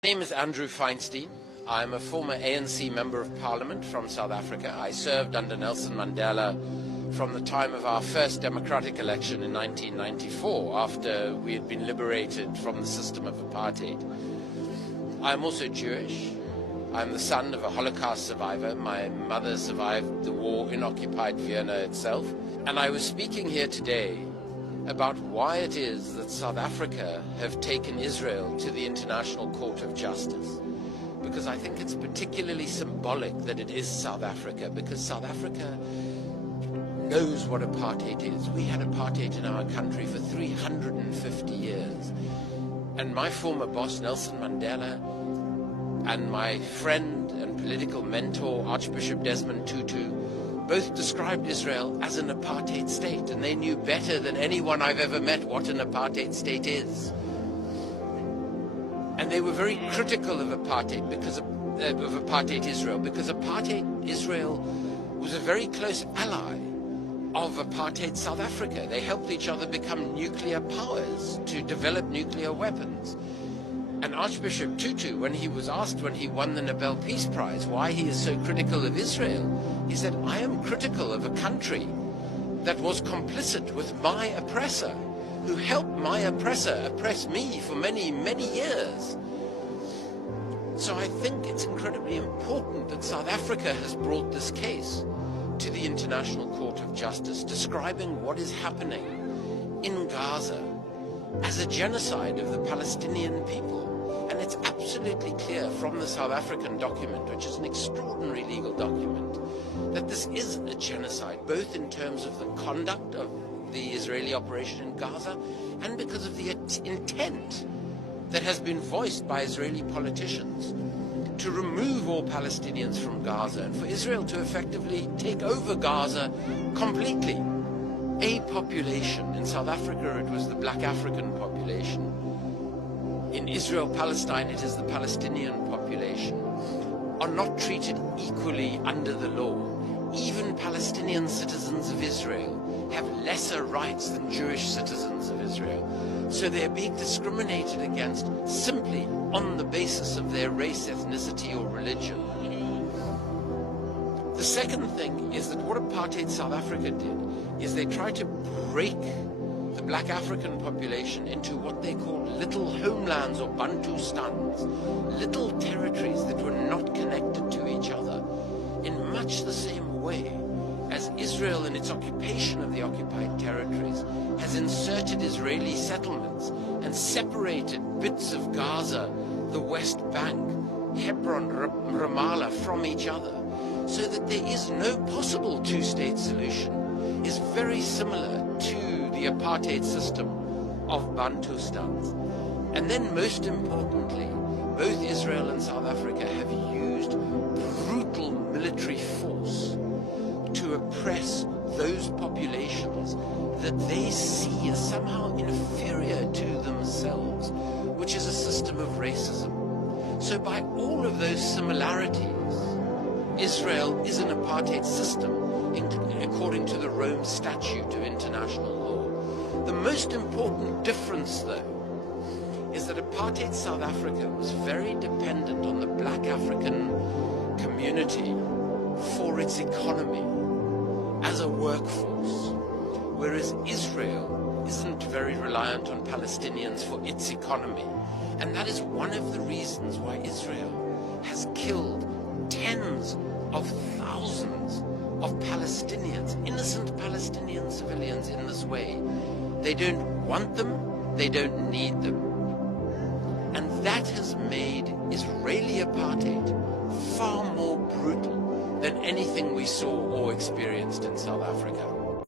My name is Andrew Fienstein. I'm a former ANC Member of Parliament from South Africa. I served under Nelson Mandela from the time of our first democratic election in 1994, after we had been liberated from the system of apartheid. I'm also Jewish. I'm the son of a Holocaust survivor. My mother survived the war in occupied Vienna itself. And I was speaking here today about why it is that South Africa have taken Israel to the International Court of Justice. Because I think it's particularly symbolic that it is South Africa, because South Africa knows what apartheid is. We had apartheid in our country for 350 years. And my former boss, Nelson Mandela, and my friend and political mentor, Archbishop Desmond Tutu, both described Israel as an apartheid state, and they knew better than anyone I've ever met what an apartheid state is. And they were very critical of apartheid because of apartheid Israel, because apartheid Israel was a very close ally of apartheid South Africa. They helped each other become nuclear powers, to develop nuclear weapons. And Archbishop Tutu, when he was asked when he won the Nobel Peace Prize why he is so critical of Israel, he said, I am critical of a country that was complicit with my oppressor, who helped my oppressor oppress me for many, many years. So I think it's incredibly important that South Africa has brought this case to the International Court of Justice, describing what is happening in Gaza as a genocide of the Palestinian people. And it's absolutely clear from the South African document, which is an extraordinary legal document, that this is a genocide, both in terms of the conduct of the Israeli operation in Gaza and because of the intent that has been voiced by Israeli politicians to remove all Palestinians from Gaza and for Israel to effectively take over Gaza completely. A population, in South Africa it was the black African population, in Israel-Palestine it is the Palestinian population, are not treated equally under the law. Even Palestinian citizens of Israel have lesser rights than Jewish citizens of Israel. So they're being discriminated against simply on the basis of their race, ethnicity, or religion. The second thing is that what apartheid South Africa did is they tried to break the black African population into what they call little homelands or Bantustans, little territories that were not connected to each other, in much the same way as Israel in its occupation of the occupied territories has inserted Israeli settlements and separated bits of Gaza, the West Bank, Hebron, Ramallah from each other, so that there is no possible two-state solution, is very similar to the apartheid system of Bantustans. And then most importantly, both Israel and South Africa have used brutal military force to oppress those populations that they see as somehow inferior to themselves, which is a system of racism. So by all of those similarities, Israel is an apartheid system according to the Rome Statute of International Law. The most important difference, though, is that apartheid South Africa was very dependent on the black African community for its economy as a workforce, whereas Israel isn't very reliant on Palestinians for its economy. And that is one of the reasons why Israel has killed tens of thousands of Palestinians, innocent Palestinian civilians, in this way. They don't want them, they don't need them. And that has made Israeli apartheid far more brutal than anything we saw or experienced in South Africa.